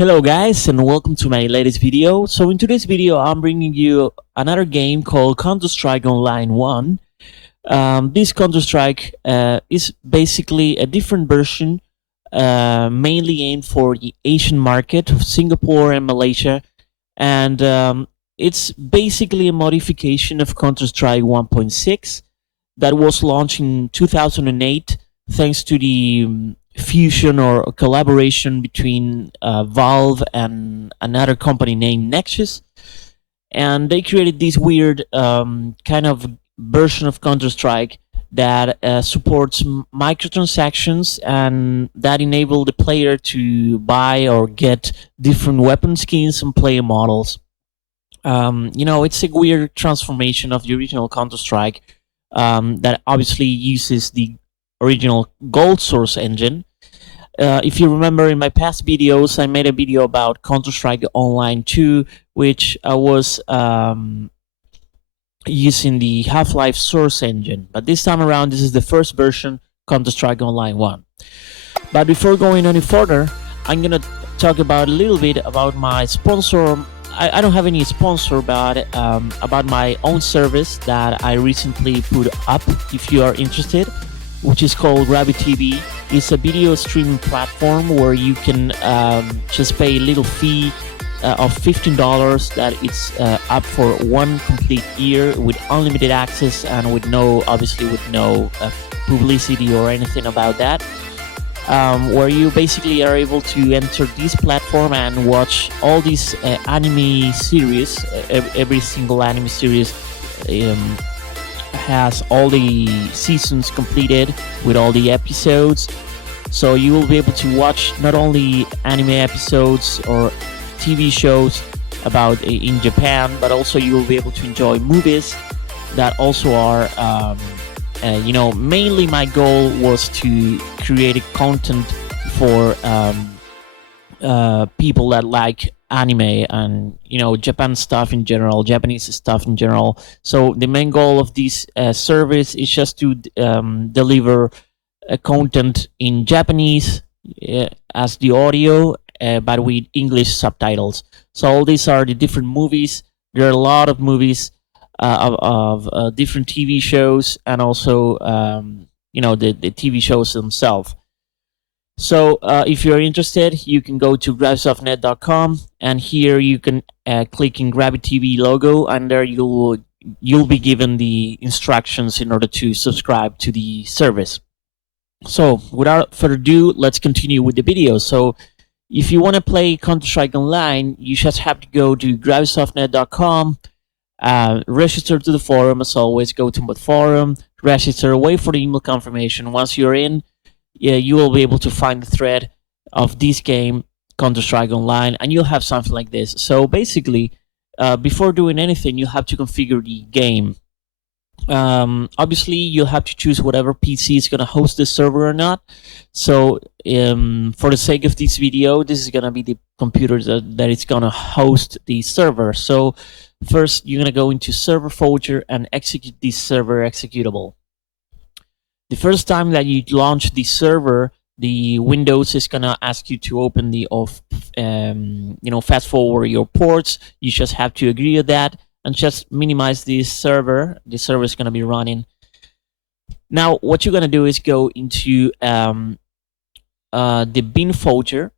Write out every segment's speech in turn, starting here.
Hello guys and welcome to my latest video. So in today's video I'm bringing you another game called Counter-Strike Online 1. This Counter-Strike is basically a different version, mainly aimed for the Asian market of Singapore and Malaysia, and it's basically a modification of Counter-Strike 1.6 that was launched in 2008 thanks to the fusion or collaboration between Valve and another company named Nexus. And they created this weird kind of version of Counter-Strike that supports microtransactions and that enable the player to buy or get different weapon skins and player models. It's a weird transformation of the original Counter-Strike that obviously uses the original Gold Source engine. If you remember in my past videos, I made a video about Counter-Strike Online 2, which I was using the Half-Life Source engine. But this time around, this is the first version, Counter-Strike Online 1. But before going any further, I'm going to talk about a little bit about my sponsor. I don't have any sponsor, but about my own service that I recently put up, if you are interested, which is called Gravity TV. It's a video streaming platform where you can just pay a little fee of $15 that it's up for 1 complete year with unlimited access and with no publicity or anything about that. Where you basically are able to enter this platform and watch all these anime series. Every single anime series has all the seasons completed with all the episodes, so you will be able to watch not only anime episodes or TV shows about in Japan, but also you will be able to enjoy movies that also are mainly my goal was to create content for people that like anime and Japan stuff in general, Japanese stuff in general. So the main goal of this service is just to deliver content in Japanese as the audio, but with English subtitles. So all these are the different movies. There are a lot of movies of different TV shows, and also the TV shows themselves. So if you're interested, you can go to gravisoftnet.com, and here you can click in Gravity TV logo, and there you'll be given the instructions in order to subscribe to the service. So without further ado, let's continue with the video. So if you want to play Counter-Strike Online, you just have to go to gravisoftnet.com, register to the forum. As always, go to the forum, register, wait for the email confirmation. Once you're in, you will be able to find the thread of this game, Counter-Strike Online, and you'll have something like this. So basically, before doing anything, you have to configure the game. Obviously, you'll have to choose whatever PC is going to host the server or not. So for the sake of this video, this is going to be the computer that is going to host the server. So first, you're going to go into server folder and execute this server executable. The first time that you launch the server, the Windows is gonna ask you to open the fast forward your ports. You just have to agree to that and just minimize this server. The server is gonna be running. Now, what you're gonna do is go into the bin folder,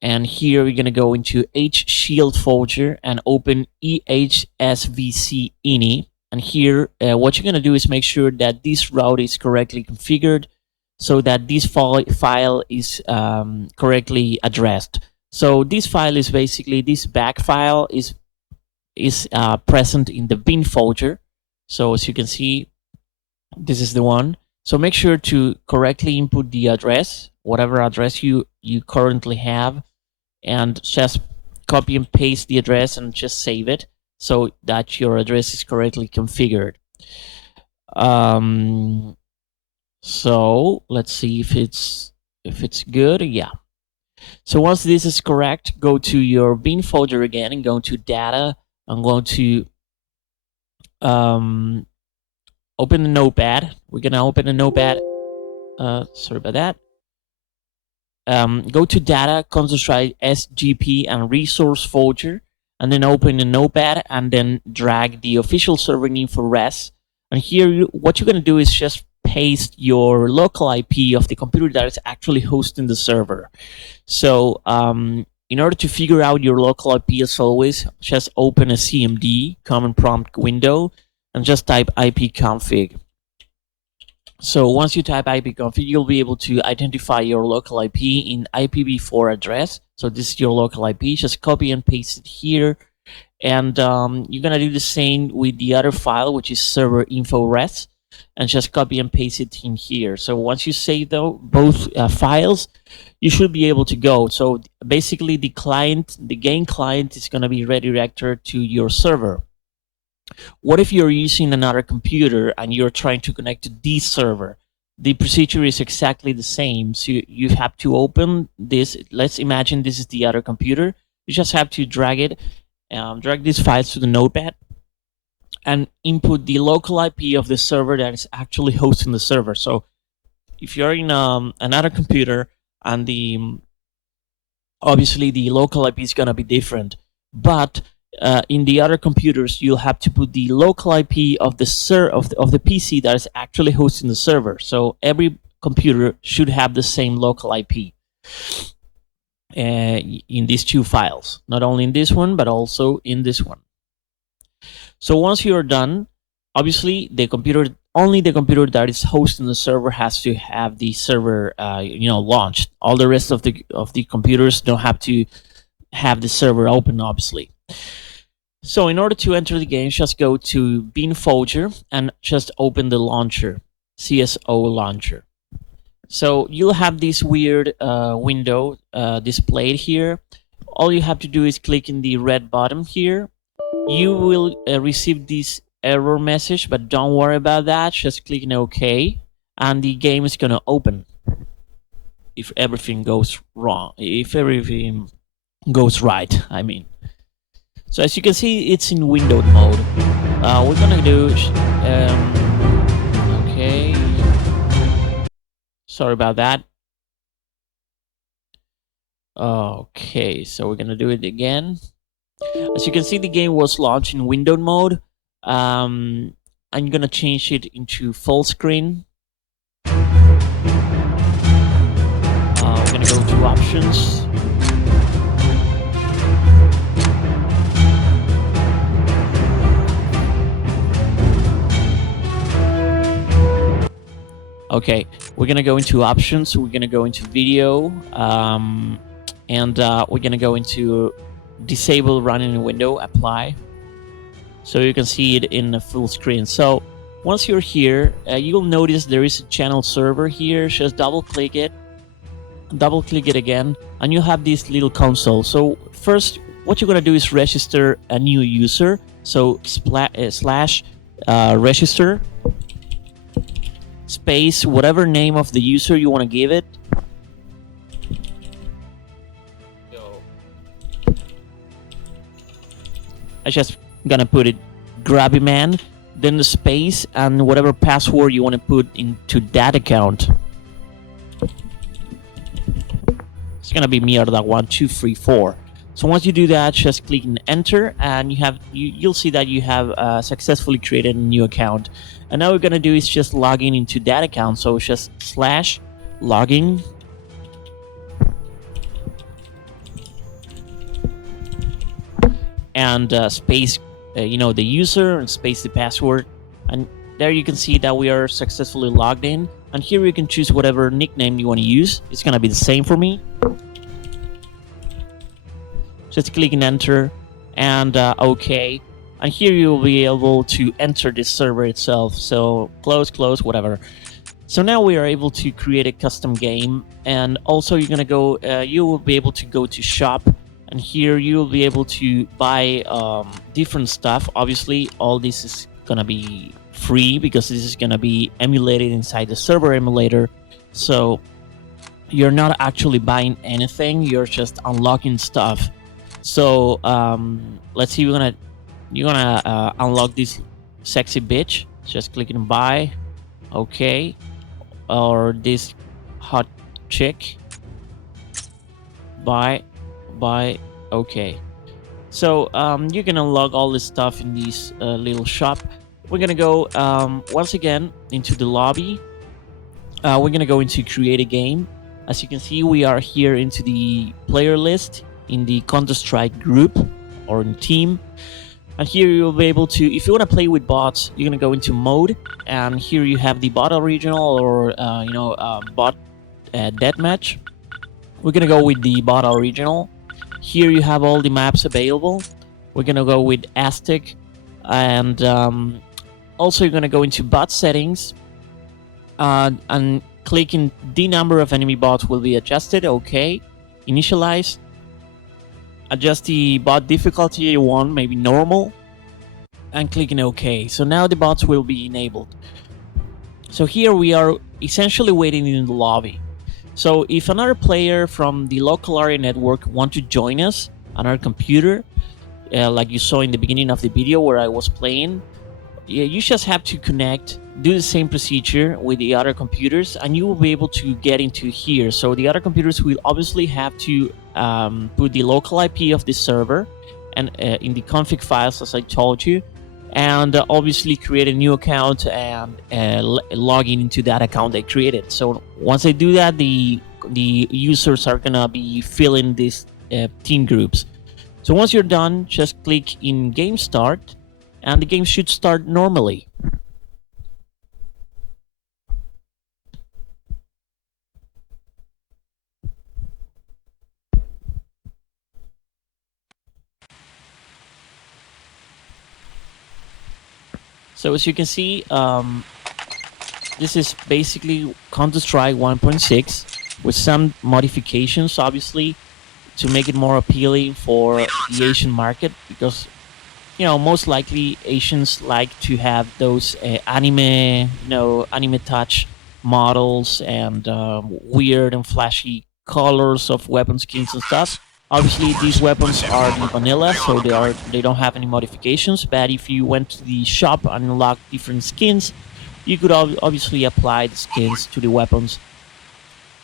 and here you're gonna go into H-Shield folder and open EHSVC ini. And here, what you're going to do is make sure that this route is correctly configured so that this file is correctly addressed. So this file is basically, this back file is present in the bin folder. So as you can see, this is the one. So make sure to correctly input the address, whatever address you currently have, and just copy and paste the address and just save it, so that your address is correctly configured. So let's see if it's good. Yeah. So once this is correct, go to your bin folder again and go to data. I'm going to open the notepad. We're gonna open a notepad. Sorry about that. go to data, Counter-Strike SGP and resource folder, and then open a notepad and then drag the official server name for res. And here, what you're going to do is just paste your local IP of the computer that is actually hosting the server. So in order to figure out your local IP, as always, just open a CMD, command prompt window, and just type ipconfig. So once you type ipconfig, you'll be able to identify your local IP in IPv4 address. So this is your local IP. Just copy and paste it here. And you're going to do the same with the other file, which is server info res, and just copy and paste it in here. So once you save both files, you should be able to go. So basically the game client is going to be redirected to your server. What if you're using another computer and you're trying to connect to this server? The procedure is exactly the same. So you have to open this. Let's imagine this is the other computer. You just have to drag these files to the notepad and input the local IP of the server that is actually hosting the server. So if you're in another computer, and obviously the local IP is going to be different, but in the other computers, you'll have to put the local IP of the PC that is actually hosting the server. So every computer should have the same local IP in these two files, not only in this one, but also in this one. So once you're done, obviously only the computer that is hosting the server has to have the server launched. All the rest of the computers don't have to have the server open, obviously. So in order to enter the game, just go to bin folder and just open the launcher, CSO launcher. So you'll have this weird window displayed here. All you have to do is click in the red button here. You will receive this error message, but don't worry about that. Just click in OK, and the game is going to open. If everything goes wrong, if everything goes right, I mean. So as you can see, it's in windowed mode. We're gonna do okay. Sorry about that. Okay, so we're gonna do it again. As you can see, the game was launched in windowed mode. I'm gonna change it into full screen. We're gonna go to options. Okay, we're gonna go into options. We're gonna go into video, and we're gonna go into disable running in window, apply. So you can see it in the full screen. So once you're here, you'll notice there is a channel server here. Just double click it again, and you have this little console. So first, what you're gonna do is register a new user. So slash register space whatever name of the user you want to give it. I just gonna put it Grabby Man, then the space and whatever password you want to put into that account. It's gonna be Mierda1234. So once you do that, just click and enter, and you'll see that you have successfully created a new account. And now what we're gonna do is just log in into that account. So just slash login. And space, the user, and space the password. And there you can see that we are successfully logged in. And here you can choose whatever nickname you want to use. It's gonna be the same for me. Just click and enter, and OK. And here you'll be able to enter this server itself. So close, whatever. So now we are able to create a custom game, and also you're gonna go. You will be able to go to shop, and here you will be able to buy different stuff. Obviously, all this is gonna be free because this is gonna be emulated inside the server emulator. So you're not actually buying anything. You're just unlocking stuff. So let's see, you're gonna unlock this sexy bitch. Just click and buy, okay, or this hot chick. buy. Okay. So you can unlock all this stuff in this little shop. We're gonna go once again into the lobby. We're gonna go into create a game. As you can see, we are here into the player list in the Counter-Strike group or in team. And here you'll be able to, if you want to play with bots, you're gonna go into mode, and here you have the bot original or bot deathmatch. We're gonna go with the bot original. Here you have all the maps available. We're gonna go with Aztec, and also you're gonna go into bot settings, and clicking the number of enemy bots will be adjusted. Okay, initialize. Adjust the bot difficulty you want, maybe normal, and clicking OK. So now the bots will be enabled. So here we are essentially waiting in the lobby. So if another player from the local area network want to join us on our computer, like you saw in the beginning of the video where I was playing, you just have to connect, do the same procedure with the other computers, and you will be able to get into here. So the other computers will obviously have to put the local IP of the server and in the config files, as I told you, and obviously create a new account and log in into that account they created. So once they do that, the users are gonna be filling these team groups. So once you're done, just click in Game Start, and the game should start normally. So as you can see, this is basically Counter-Strike 1.6 with some modifications, obviously, to make it more appealing for the Asian market, because most likely Asians like to have those anime touch models and weird and flashy colors of weapon skins and stuff. Obviously, these weapons are the vanilla, so they don't have any modifications. But if you went to the shop and unlocked different skins, you could obviously apply the skins to the weapons.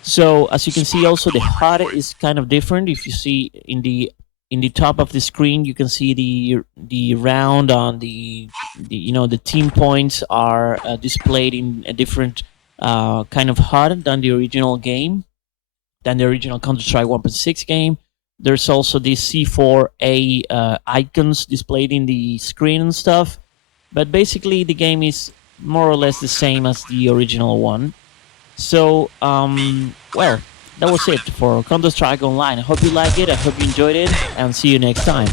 So as you can see, also the HUD is kind of different. If you see in the top of the screen, you can see the round on the team points are displayed in a different kind of HUD than the original game, than the original Counter-Strike 1.6 game. There's also the C4A icons displayed in the screen and stuff. But basically, the game is more or less the same as the original one. So, well, that was it for Counter-Strike Online. I hope you like it, I hope you enjoyed it, and see you next time.